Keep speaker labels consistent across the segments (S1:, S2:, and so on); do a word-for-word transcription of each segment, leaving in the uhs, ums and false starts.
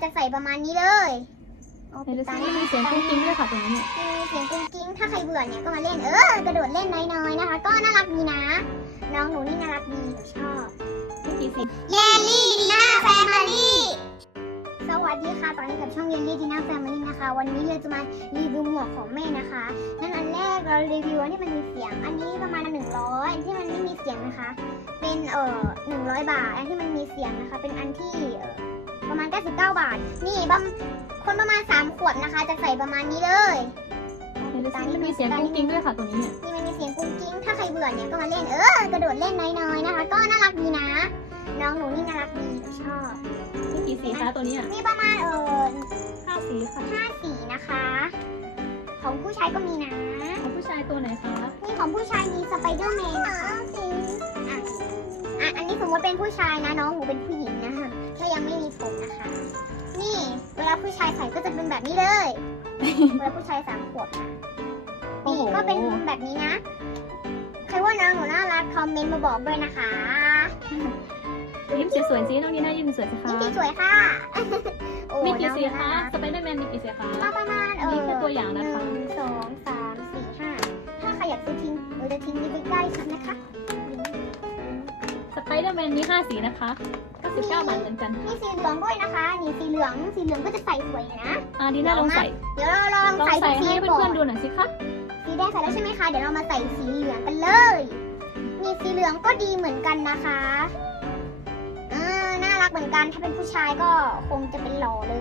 S1: จะใส่ประมาณนี้เลยโอ้
S2: เห็น
S1: ปิด
S2: ดู
S1: ตา
S2: สิมีเสียงกุ้งกิ้งด้วยค่ะตรงนี้
S1: มีเสียงกุ้งกิ้งถ้าใครเบื่อเนี่ยก็มาเล่นเออกระโดดเล่นน้อยๆนะคะ ก็น่ารักดีนะ น้องหนูนี่น่ารักดีหนูชอบ
S2: นี่กี่สี
S1: เยลลี่ดีน่าแฟมิลี่สวัสดีค่ะตอนนี้กับช่องเยลลี่ดีน่าแฟมิลี่นะคะวันนี้เราจะมารีวิวหมวกของแม่นะคะนั่นอันแรกเรารีวิวอันที่มันมีเสียง อันนี้ประมาณหนึ่งร้อยอันที่มันไม่มีเสียงนะคะ เป็นเอ่อหนึ่งร้อยบาทอันที่มันมีเสียงนะคะ เป็นอันที่เอ่อประมาณเก้าสิบเก้าบาทนี่บำคนประมาณสามขวบนะคะ จะใส่ประมาณนี้เลย
S2: เห็นดูสิมีเสียงกุ้งกิ้งด้วยค่ะตรงนี้
S1: นี่มันมีเสียงกุ้งกิ้งถ้าใครเบื่อเนี่ยก็มาเล่นเออกระโดดเล่นน้อยๆนะคะ ก็น่ารักดีนะ น้องหนูนี่น่ารักดีหนูชอบ
S2: นี่กี่สีคะตัวนี้อ่ะ
S1: มีประมาณเออ
S2: ห้าสีค่ะ
S1: ห้าสีนะคะ ของผู้ชายก็มีนะ
S2: ของผู้ชายตัวไหนคะ
S1: นี่ของผู้ชายมีสไปเดอร์แมนนะคะอ่ะอ่ะอันนี้สมมติเป็นผู้ชายนะน้องหนูเป็นผู้หญิงนะคะถ้ายังไม่มีผมนะคะ นี่เวลาผู้ชายใส่ก็จะเป็นแบบนี้เลย เวลาผู้ชายสามขวบนะปีกก็เป็นแบบนี้นะ ใครว่าน้องหนูน่ารักคอมเมนต์มาบอกด้วยนะคะ
S2: ยิ้มสวยๆสิน้องนีน่ายิ้มสวยสิคะ
S1: นี่สีสวยค่ะ โอ้
S2: มีกี่สี
S1: น้อง
S2: คะ
S1: น่ารัก
S2: สไปเดอร์แมนมีกี่สีคะ
S1: มาประมาณเออ
S2: นี่คือตัวอย่างนะคะ
S1: หนึ่งสองสามสี่ห้าถ้าใครอยากจะทิ้งเราจะทิ้งนี้ไปใกล้ชิดนะคะ
S2: สไปเดอร์แมนมีห้าสีนะคะเก้าสิบเก้าบาทเหมือนกัน
S1: มีสีเหลืองด้วยนะคะ นี่สีเหลือง สีเหลืองก็จะใส่สวยอยู่นะ
S2: อ่าดีน่าลองใส่
S1: เดี๋ยวเราลอง
S2: ลอง
S1: ใส่
S2: ใส่
S1: สี
S2: ให้
S1: ก่อ
S2: เพื่อน นๆดูหน่อยสิคะ
S1: สีแดงใส่แล้วใช่ไหมคะ เดี๋ยวเรามาใส่สีเหลืองกันเลย มีสีเหลืองก็ดีเหมือนกันนะคะเออน่ารักเหมือนกัน ถ้าเป็นผู้ชายก็คงจะเป็นหล่อเลย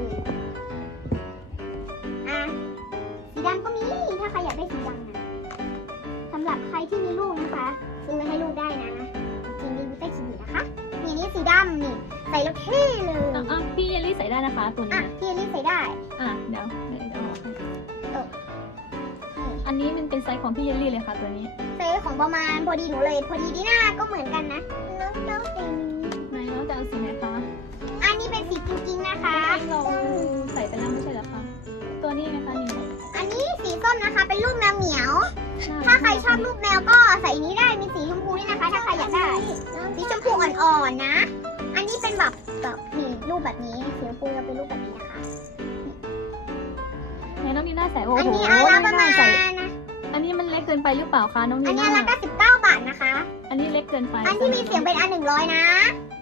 S1: อ่ะ สีดำก็มี ถ้าใครอยากได้สีดำนะสำหรับใครที่มีลูกนะคะซื้อไว้ให้ลูกได้นะจริงๆมีใต้ขีดนะคะนี่นี่สีดำนี่ ใส่แล้วเท่เลย
S2: อ่ะอ่ะพี่เยลลี่ใส่ได้นะคะตัว
S1: อ่ะ
S2: นี้
S1: พี่อลิซใส่ได้
S2: อ่ะเดี๋ยวเดี๋ยวเอาออกให้
S1: เออ
S2: อันนี้มันเป็นไซส์ของพี่เยลลี่เลยค่ะตัวนี้
S1: เซของประมาณพอดีหนูเลย พอดีดีหน้าก็เหมือนกันนะน้องน้องเต็ม
S2: ไหนน้องจะเอาสีไหนคะ
S1: อันนี้เป็นสีจริงๆนะคะ
S2: เราใส่ไปแล้วไม่ใช่เหรอคะ ตัวนี้ไหมคะนี่
S1: อันนี้สีส้มนะคะ เป็นรูปแมวเหมียว ถ้าใครชอบรูปแมวก็ใส่นี้ได้ มีสีชมพูนี่นะคะ ถ้าใครอยากได้ สีชมพูอ่อนๆนะ อันนี้เป็นแบบแบบนี่รูปแบบนี้ สีชมพูจะเป็นรูปแบบนี้นะคะ
S2: ไหนน้องนีน่าใส่โอ้
S1: อัน
S2: โห
S1: นี้อาราประ
S2: น้
S1: มา
S2: อง
S1: ณ
S2: ใส่
S1: นะ
S2: อันนี้มันเล็กเกินไปหรือเปล่าคะน้อง
S1: อั
S2: นี
S1: นนี้
S2: น่า
S1: ราคาสิบเก้าบาทนะคะ
S2: อันนี้เล็กเกินไป
S1: อันที่มีเสียงเป็นอันหนึ่งร้อยนะ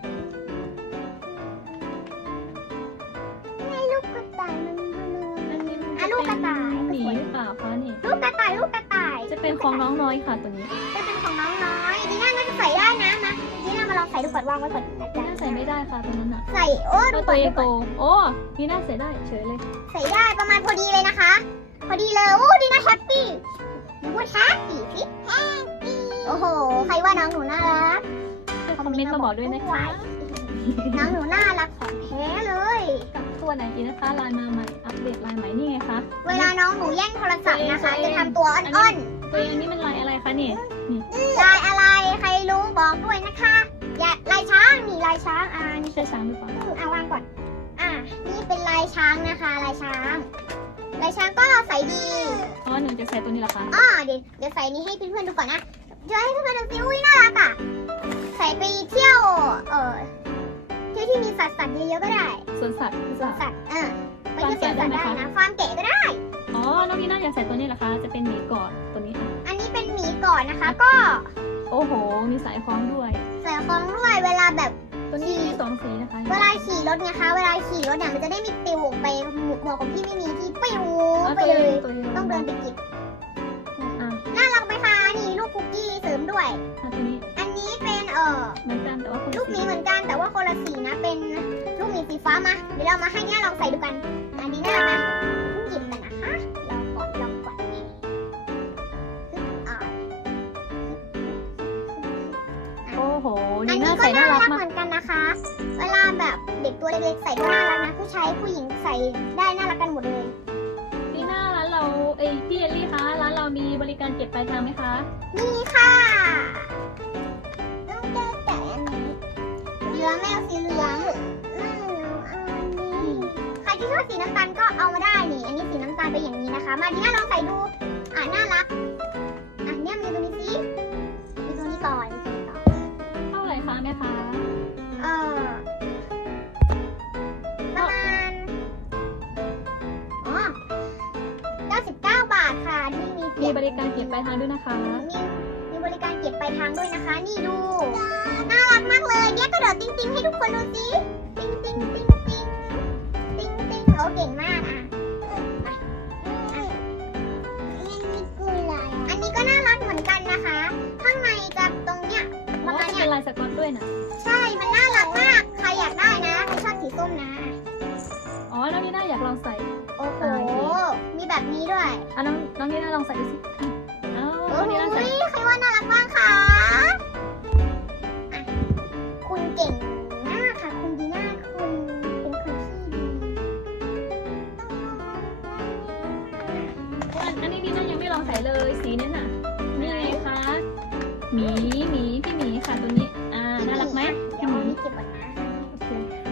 S1: ไงลูกกระต่ายมัน
S2: อันนี้มัน
S1: อ่ะลูกกระต่าย
S2: หมีหรือเปล่าคะนี่
S1: ลูกกระต่ายลูกกระต่าย
S2: จะเป็นของน้องน้อยค่ะตัวนี้
S1: จะเป็นของน้องน้อยดีน่าก็จะใส่ได้นะมาดีน่ามาลองใส่ดูก่อนวางไว้ก่อนนะ
S2: นี
S1: จ๊ะ
S2: น่าใส่ไม่ได้ค่ะตัวนั้นอ่ะ
S1: ใส่โอ้ดู
S2: ตัว
S1: ก่อน
S2: เอ
S1: ดู
S2: โต
S1: ก่อน
S2: โอ้นีน่าใส่ได้เฉยเลย
S1: ใส่ได้ประมาณพอดีเลยนะคะ พอดีเลยโอ้ดีน่าแฮปปี้หนูพูดแฮปปี้สิแฮปปี้โอ้โหใครว่าน้องหนูน่ารัก
S2: คอมเมนต์มาบอกด้วยนะคะ
S1: น้องหนูน่ารักของแท้เลย
S2: กับตัวไหนอีกนะคะลายมาใหม่อัปเดตลายใหม่นี่ไงคะ
S1: เวลาน้องหนูแย่งโทรศัพท์นะคะ
S2: ตัวเอง
S1: จะทำตัวอ่อน
S2: ตัวอันนี้มันลายอะไรคะนี่นี่
S1: ๆลายอะไรใครรู้บอกด้วยนะคะอย่าลายช้างนี่ลายช้างอ่านี่
S2: ใช่ช้างหรือเปล่า
S1: เอาวางก่อน อ่ะ นี่เป็นลายช้างนะคะ ลายช้าง ลายช้างก็ใส่ดี
S2: อ๋อหนูจะใส่ตัวนี้เหรอคะ
S1: อ่าเดี๋ยวเดี๋ยวใส่นี้ให้เพื่อนๆดูก่อนนะจะให้เพื่อนๆดูสิอุ้ยน่ารักอ่ะ ใส่ไปเที่ยว เออเที่ยวที่มีสัตว์สัตว์เยอะๆก็ได้
S2: สวนสัตว์หรือ
S1: ส
S2: เป
S1: วน
S2: ล่า
S1: สัตว์เออไปเที่ยวสวนสัตว์ได้นะ ฟาร์มแกะก็ได้
S2: อ๋อน้องนีน่าอยากใส่ตัวนี้เหรอคะจะเป็นหมีกอดตัวนี้อ่ะ
S1: อันนี้เป็นหมีก่อนนะคะ ก็
S2: โอ้โหมีสายคล้องด้วย
S1: ใส่ของด้วยเวลาแบบ
S2: ตัวนี้มีสองสีนะคะ
S1: เวลาขี่รถไงคะ เวลาขี่รถเนี่ยมันจะได้ไม่ปิวออกไปหมวกของพี่ไม่มีที่ปิว
S2: อ๋อ
S1: ไป
S2: ตัว
S1: เลย
S2: ตัวนี้
S1: ต้องเดินไปกิบ
S2: อ่ะ
S1: น่ารักไหมคะนี่ลูกคุกกี้เสริมด้วย
S2: อ่ะตัวนี้
S1: อันนี้เป็นเออ
S2: เหมือนกันแต่ว่าคนละ
S1: ลูกหมี
S2: สี
S1: เหมือนกันแต่ว่าคนละสีนะ เป็นลูกหมีสีฟ้ามาเดี๋ยวเรามาให้เนี่ยลองใส่ดูกันอันนี้น่ารักนะหยิบมันนะคะลองก่อนลองก่อนนี่อ่า
S2: โอ้โห
S1: อั
S2: นี
S1: น
S2: น่า
S1: นี้ก็
S2: ใส่น่า
S1: น่า
S2: รัก
S1: รัก
S2: มา
S1: เห
S2: ก
S1: มือนกันนะคะ เวลาแบบเด็กตัวเล็กๆใส่ก็น่ารักนะผู้ชายผู้หญิงใส่ได้น่ารักกันหมดเลย
S2: นีน่าร้านเราเอ้ยพี่เอลลี่คะร้านเรามีบริการเก็บปลายทางไหมคะ
S1: นี่ค่ะต้องแก้แต่อันนี้เหลืองแมวสีเหลืองใครที่ชอบสีน้ำตาลก็เอามาได้นี่ อันนี้สีน้ำตาลเป็นอย่างนี้นะคะ มาดีน่าลองใส่ดู อ่าน่ารัก อ่ะเนี่ยมีตัวนี้สิมีตัวนี้ก่อนมีตัวนี้ก่อน
S2: เท่าไหร่คะแม่คะ
S1: เออประมาณ
S2: บริการเก็บปลายทางด้วยนะคะ
S1: มีมีบริการเก็บปลายทางด้วยนะคะ นี่ดู น่ารักมากเลยเนี่ยกระโดดติ๊งติ๊งให้ทุกคนดูสิติ๊งติ๊งติ๊งติ๊งติ๊งติ๊งโอ้เก่งมากอ่ะมาอ่ะอันนี้ก็น่ารักเหมือนกันนะคะ ข้างในจะตรงเนี้ยป
S2: อ๋อ
S1: ระมาณ
S2: จะ
S1: เนี้
S2: เป็
S1: ย
S2: นลายสก๊อตด้วยนะ
S1: ใช่ มันน่ารักมาก ใครอยากได้นะใครชอบสีส้มนะ
S2: อ๋อ น้องนีน่าอยากลองใส่
S1: โอ้โห
S2: อ่าโอเค
S1: มีแบบนี้ด้วย
S2: อ่ะน้องน้องนีน่าลองใส่ดูสิอ้าว
S1: โอ้
S2: น้องนีน่าใส่
S1: ยใครว่าน่ารักบ้างคะอ่ะคุณเก่งมากค่ะ คุณดีน่าคุณเป็นคนที่ดี
S2: อันอันนี้นีน่ายังไม่ลองใส่เลยสีนั้นน่ะ นี่ไงคะหมีหมีพี่หมีค่ะตัวนี้ อ่า น่ารักไหม
S1: เดี๋ยวเอานี้เก็บก่อนนะ
S2: โอเค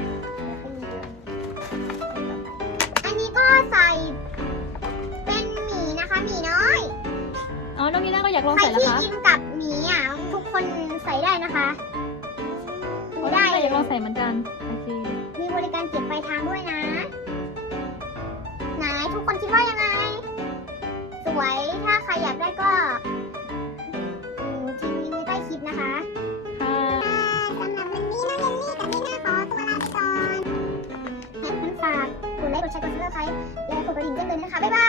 S1: อันนี้ก็ใส่เป็นหมีนะคะหมีน้อย
S2: อ๋อ น้องนีน่าก็อยากลอง
S1: ใคร
S2: ใส่แล้ว
S1: ที่
S2: คะ
S1: กินกับหมีอ่ะทุกคนใส่ได้นะคะ
S2: อ๋อ
S1: ได้
S2: น้องนีน่าอยากลองใส่เหมือนกัน โอเค
S1: มีบริการเก็บปลายทางด้วยนะ ไหนทุกคนคิดว่ายังไง สวย ถ้าใครอยากได้ก็อืมทิ้งลิงก์ไว้ใต้คลิปนะคะ
S2: ค่ะ
S1: สำหรับวันนี้น้องเยลลี่กับพี่หน้าขอตัวลาไปก่อนงั้นฝากกดไลค์กดแชร์กดซับสไครต์และกดกระดิ่งแจ้งเตือนด้วยนะคะ บ๊ายบาย